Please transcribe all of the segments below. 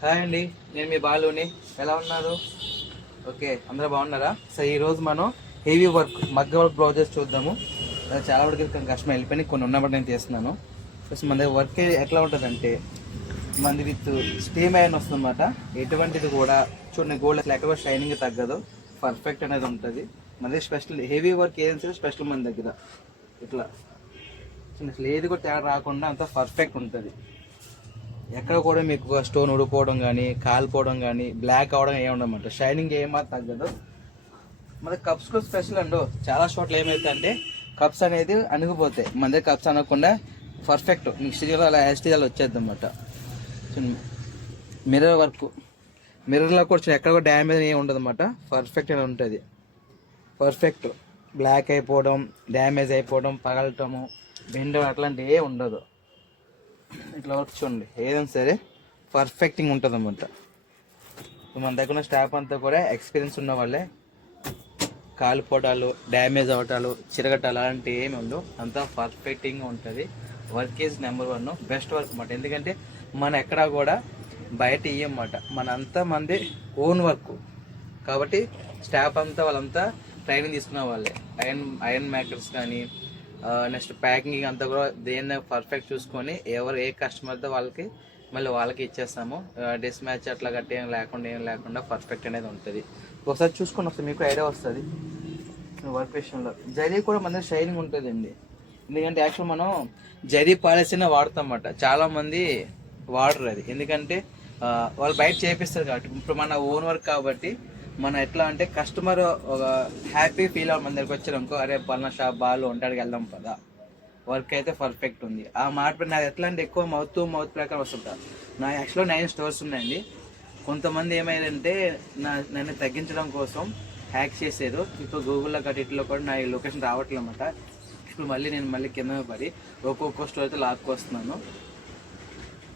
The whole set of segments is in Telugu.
హాయ్ అండి, నేను మీ బాలుని. ఎలా ఉన్నారు? ఓకే, అందరూ బాగున్నారా? సో ఈరోజు మనం హెవీ వర్క్ మగ్గ వర్క్ బ్లౌజెస్ చూద్దాము. చాలా వరకు కష్టం వెళ్ళిపోయి కొన్ని ఉన్నప్పుడు నేను చేస్తున్నాను. సో మన దగ్గర వర్క్ ఎట్లా ఉంటుందంటే మనది విత్ స్టీమ్ ఐరన్ వస్తుందన్నమాట. ఎటువంటిది కూడా చూడండి, గోల్డ్ అసలు ఎక్కడ షైనింగ్ తగ్గదు, పర్ఫెక్ట్ అనేది ఉంటుంది. మన దగ్గర స్పెషల్ హెవీ వర్క్ ఏదైనా సరే స్పెషల్ మన దగ్గర ఇట్లా అసలు ఏది కూడా తేడా రాకుండా అంత పర్ఫెక్ట్ ఉంటుంది. ఎక్కడ కూడా మీకు స్టోన్ ఉడిపోవడం కానీ కాలిపోవడం కానీ బ్లాక్ అవడం ఏముండమాట, షైనింగ్ ఏమాత్రం తగ్గదు. మన కప్స్లో స్పెషల్ అండు. చాలా చోట్ల ఏమైతే అంటే కప్స్ అనేది అణిగిపోతాయి, మన దగ్గర కప్స్ అనకుండా పర్ఫెక్ట్ మీకు స్టిజల్ అలా స్టిజల్ వచ్చేద్ది అనమాట. మిర్రర్ వర్క్, మిర్రర్లో కూడా ఎక్కడ కూడా డ్యామేజ్ ఏమి ఉండదు అనమాట, పర్ఫెక్ట్ అని ఉంటుంది. పర్ఫెక్ట్ బ్లాక్ అయిపోవడం, డ్యామేజ్ అయిపోవడం, పగలటము, బెండ్ అట్లాంటివి ఏ ఉండదు. ఇట్లా వర్క్ చూడండి, ఏదైనా సరే పర్ఫెక్టింగ్ ఉంటుంది అన్నమాట. మన దగ్గర ఉన్న స్టాఫ్ అంతా కూడా ఎక్స్పీరియన్స్ ఉన్న వాళ్ళే. కాలిపోవటాలు, డ్యామేజ్ అవటాలు, చిరగటాలు అలాంటివి ఏమి ఉండవు, అంతా పర్ఫెక్టింగ్ ఉంటుంది. Work is number 1, best work అన్నమాట. ఎందుకంటే మనం ఎక్కడా కూడా బయట ఇయ్యమాట, మన అంతా మంది ఓన్ వర్క్ కాబట్టి స్టాఫ్ అంతా వాళ్ళంతా ట్రైనింగ్ తీసుకున్న వాళ్ళే. ఐరన్ మేకర్స్ కానీ నెక్స్ట్ ప్యాకింగ్ అంతా కూడా దేన్ని పర్ఫెక్ట్ చూసుకొని ఎవరు ఏ కస్టమర్తో వాళ్ళకి ఇచ్చేస్తాము. డిస్ మ్యాచ్ అట్లా గట్టి ఏం లేకుండా పర్ఫెక్ట్ అనేది ఉంటుంది. ఒకసారి చూసుకొని వస్తే మీకు ఐడియా వస్తుంది. వర్క్ విషయంలో జరీ కూడా మన షైనింగ్ ఉంటుంది అండి. ఎందుకంటే యాక్చువల్ మనం జరీ పాలసీనే వాడతాం అన్నమాట. చాలామంది వాడరు అది, ఎందుకంటే వాళ్ళు బయట చేపిస్తారు కాబట్టి. ఇప్పుడు మన ఓన్ వర్క్ కాబట్టి మనం ఎట్లా అంటే కస్టమర్ ఒక హ్యాపీ ఫీల్ అవ్వాలి. మన దగ్గరికి వచ్చారు అనుకో, అరే పలానా షాప్ బాలు ఉంటాడికి వెళ్దాం కదా, వర్క్ అయితే పర్ఫెక్ట్ ఉంది. ఆ మాట నాది ఎట్లా అంటే ఎక్కువ మౌత్ ప్రకారం వస్తుంటారు. నా యాక్చువల్గా 9 స్టోర్స్ ఉన్నాయండి. కొంతమంది ఏమైందంటే నన్ను తగ్గించడం కోసం హ్యాక్ చేసేది. ఇప్పుడు గూగుల్లో గట్టి ఇట్లో కూడా నా లొకేషన్ రావట్లేదు అన్నమాట. ఇప్పుడు నేను కింద పడి ఒక్కొక్క స్టోర్ అయితే లాక్కొస్తున్నాను.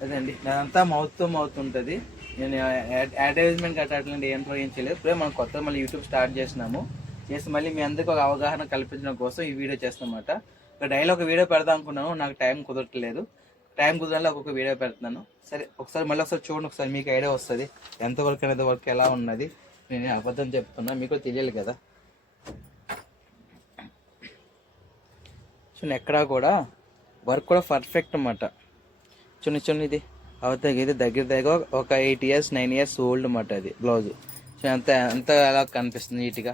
అదండి, నాదంతా మౌత్ ఉంటుంది. నేను అడ్వర్టైజ్మెంట్ అట్లాంటి ఏం చేయలేదు. ఇప్పుడే మనం కొత్తగా మళ్ళీ యూట్యూబ్ స్టార్ట్ చేసినాము. మళ్ళీ మీ అందరికీ ఒక అవగాహన కల్పించడం కోసం ఈ వీడియో చేస్తామన్నమాట. డైలీ ఒక వీడియో పెడదాం అనుకున్నాను, నాకు టైం కుదరట్లేదు. టైం కుదరాలి ఒక్కొక్క వీడియో పెడుతున్నాను. సరే, ఒకసారి చూడండి, ఒకసారి మీకు ఐడియా వస్తుంది ఎంతవరకు అనేది వర్క్ ఎలా ఉన్నది. నేను అబద్ధం చెప్తున్నా, మీకు తెలియాలి కదా. చూడండి, ఎక్కడా కూడా వర్క్ కూడా పర్ఫెక్ట్ అన్నమాట. చూడండి ఇది అవుతాయి, ఇది దగ్గర ఒక 8 years 9 years ఓల్డ్ అన్నమాట అది బ్లౌజ్. అంత ఎలా కనిపిస్తుంది నీట్గా.